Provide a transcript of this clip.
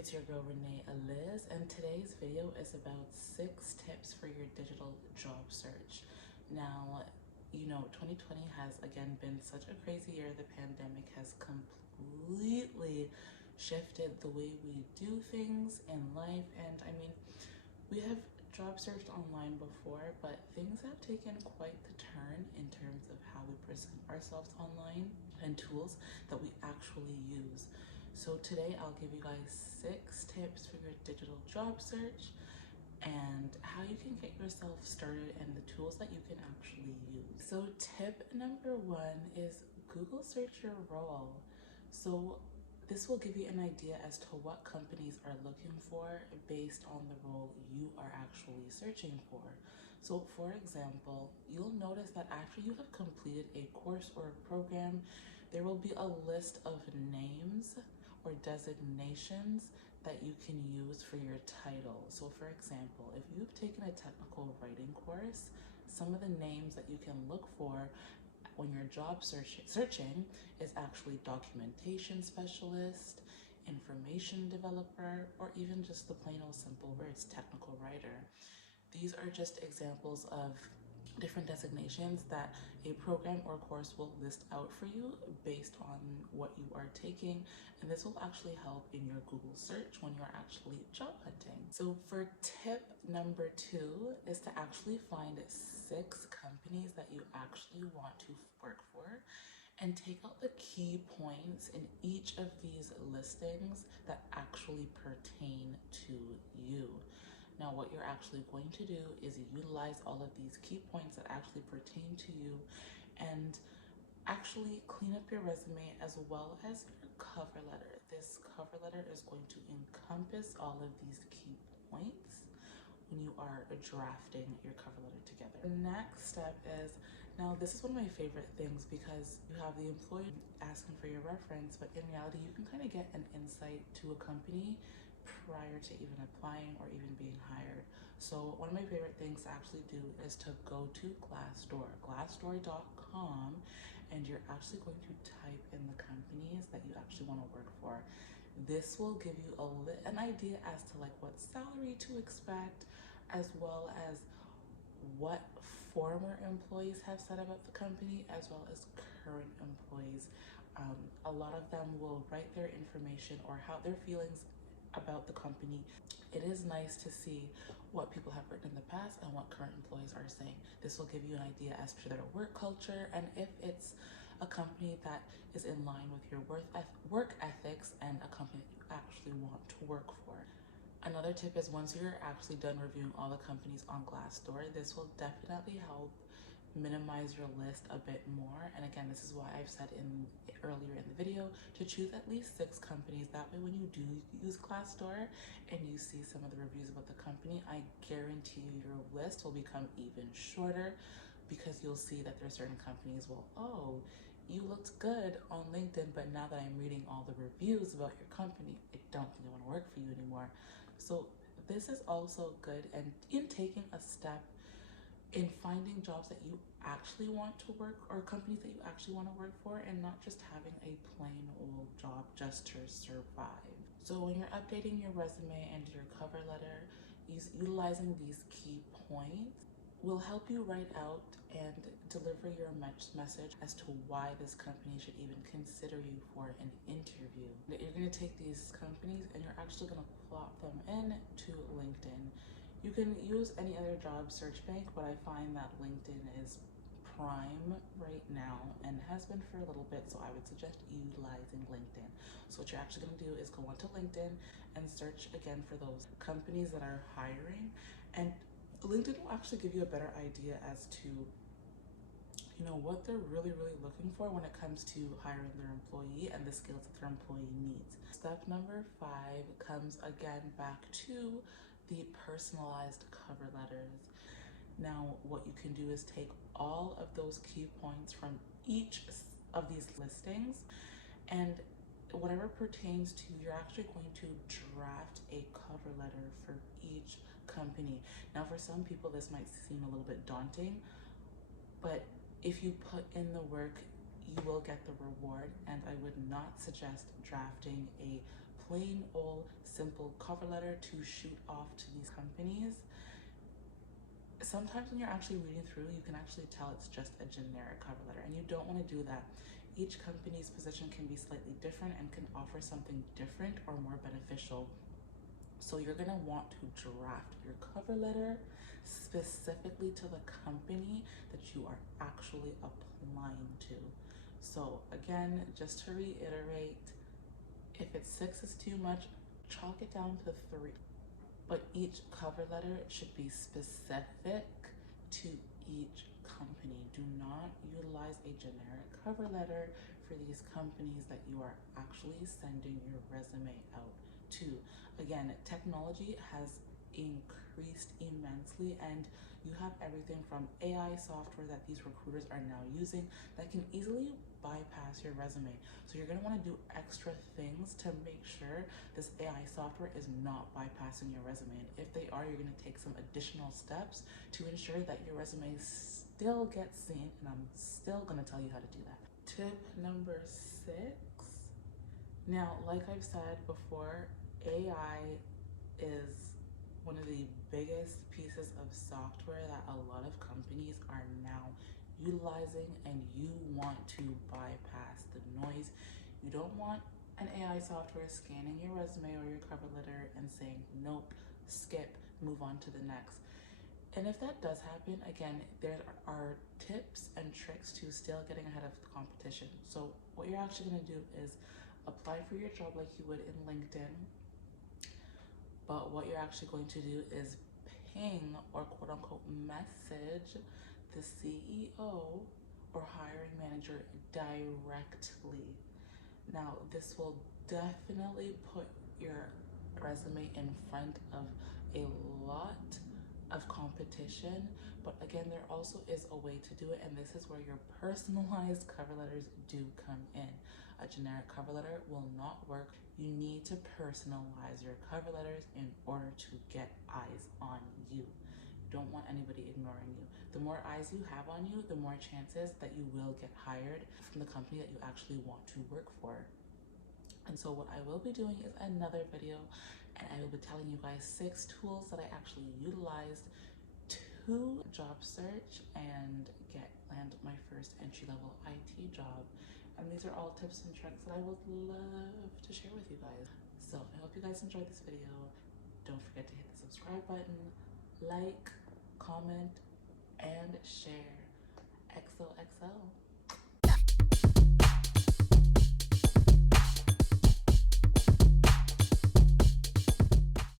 It's your girl Rene Eliz, and today's video is about 6 tips for your digital job search. Now, 2020 has again been such a crazy year. The pandemic has completely shifted the way we do things in life, and we have job searched online before, but things have taken quite the turn in terms of how we present ourselves online and tools that we actually use. So today I'll give you guys 6 tips for your digital job search and how you can get yourself started and the tools that you can actually use. So tip number 1 is Google search your role. So this will give you an idea as to what companies are looking for based on the role you are actually searching for. So for example, you'll notice that after you have completed a course or a program, there will be a list of names or designations that you can use for your title. So for example, if you've taken a technical writing course, some of the names that you can look for when you're job searching is actually documentation specialist, information developer, or even just the plain old simple words technical writer. These are just examples of different designations that a program or course will list out for you based on what you are taking, and this will actually help in your Google search when you're actually job hunting. So for tip number 2 is to actually find 6 companies that you actually want to work for and take out the key points in each of these listings that actually pertain to you. Now, what you're actually going to do is utilize all of these key points that actually pertain to you and actually clean up your resume as well as your cover letter. This cover letter is going to encompass all of these key points when you are drafting your cover letter together. The next step is, now this is one of my favorite things because you have the employee asking for your reference, but in reality, you can kind of get an insight to a company prior to even applying or even being hired. So one of my favorite things to actually do is to go to Glassdoor, glassdoor.com, and you're actually going to type in the companies that you actually want to work for. This will give you an idea as to like what salary to expect, as well as what former employees have said about the company, as well as current employees. A lot of them will write their information or how their feelings about the company. It is nice to see what people have written in the past and what current employees are saying. This will give you an idea as to their work culture and if it's a company that is in line with your work ethics and a company that you actually want to work for. Another tip is once you're actually done reviewing all the companies on Glassdoor, this will definitely help minimize your list a bit more. And again, this is why I've said earlier in the video to choose at least 6 companies. That way when you do use Glassdoor and you see some of the reviews about the company, I guarantee you your list will become even shorter because you'll see that there are certain companies, well, oh, you looked good on LinkedIn, but now that I'm reading all the reviews about your company, I don't think I want to work for you anymore. So this is also good, and in taking a step in finding jobs that you actually want to work or companies that you actually want to work for, and not just having a plain old job just to survive. So when you're updating your resume and your cover letter, utilizing these key points will help you write out and deliver your message as to why this company should even consider you for an interview. You're going to take these companies and you're actually going to plop them into LinkedIn. You can use any other job search bank, but I find that LinkedIn is prime right now and has been for a little bit, so I would suggest utilizing LinkedIn. So what you're actually going to do is go onto LinkedIn and search again for those companies that are hiring, and LinkedIn will actually give you a better idea as to what they're really looking for when it comes to hiring their employee and the skills that their employee needs. Step number 5 comes again back to the personalized cover letters. Now, what you can do is take all of those key points from each of these listings, and whatever pertains to, you're actually going to draft a cover letter for each company. Now, for some people, this might seem a little bit daunting, but if you put in the work, you will get the reward, and I would not suggest drafting a plain old simple cover letter to shoot off to these companies. Sometimes when you're actually reading through, you can actually tell it's just a generic cover letter, and you don't want to do that. Each company's position can be slightly different and can offer something different or more beneficial. So you're going to want to draft your cover letter specifically to the company that you are actually applying to. So again, just to reiterate, if it's 6 is too much, chalk it down to 3. But each cover letter should be specific to each company. Do not utilize a generic cover letter for these companies that you are actually sending your resume out to. Again, technology has increased immensely, and you have everything from AI software that these recruiters are now using that can easily bypass your resume. So you're going to want to do extra things to make sure this AI software is not bypassing your resume. And if they are, you're going to take some additional steps to ensure that your resume still gets seen, and I'm still going to tell you how to do that. Tip number 6. Now, like I've said before, AI is one of the biggest pieces of software that a lot of companies are now utilizing, and you want to bypass the noise. You don't want an AI software scanning your resume or your cover letter and saying, nope, skip, move on to the next. And if that does happen, again, there are tips and tricks to still getting ahead of the competition. So what you're actually going to do is apply for your job like you would in LinkedIn. But what you're actually going to do is ping or quote unquote message the CEO or hiring manager directly. Now, this will definitely put your resume in front of a lot of competition, but again, there also is a way to do it, and this is where your personalized cover letters do come in. A generic cover letter will not work. You need to personalize your cover letters in order to get eyes on you. You don't want anybody ignoring you. The more eyes you have on you, the more chances that you will get hired from the company that you actually want to work for. And so what I will be doing is another video, and I will be telling you guys 6 tools that I actually utilized to job search and land my first entry-level IT job. And these are all tips and tricks that I would love to share with you guys. So I hope you guys enjoyed this video. Don't forget to hit the subscribe button, like, comment, and share. XOXO.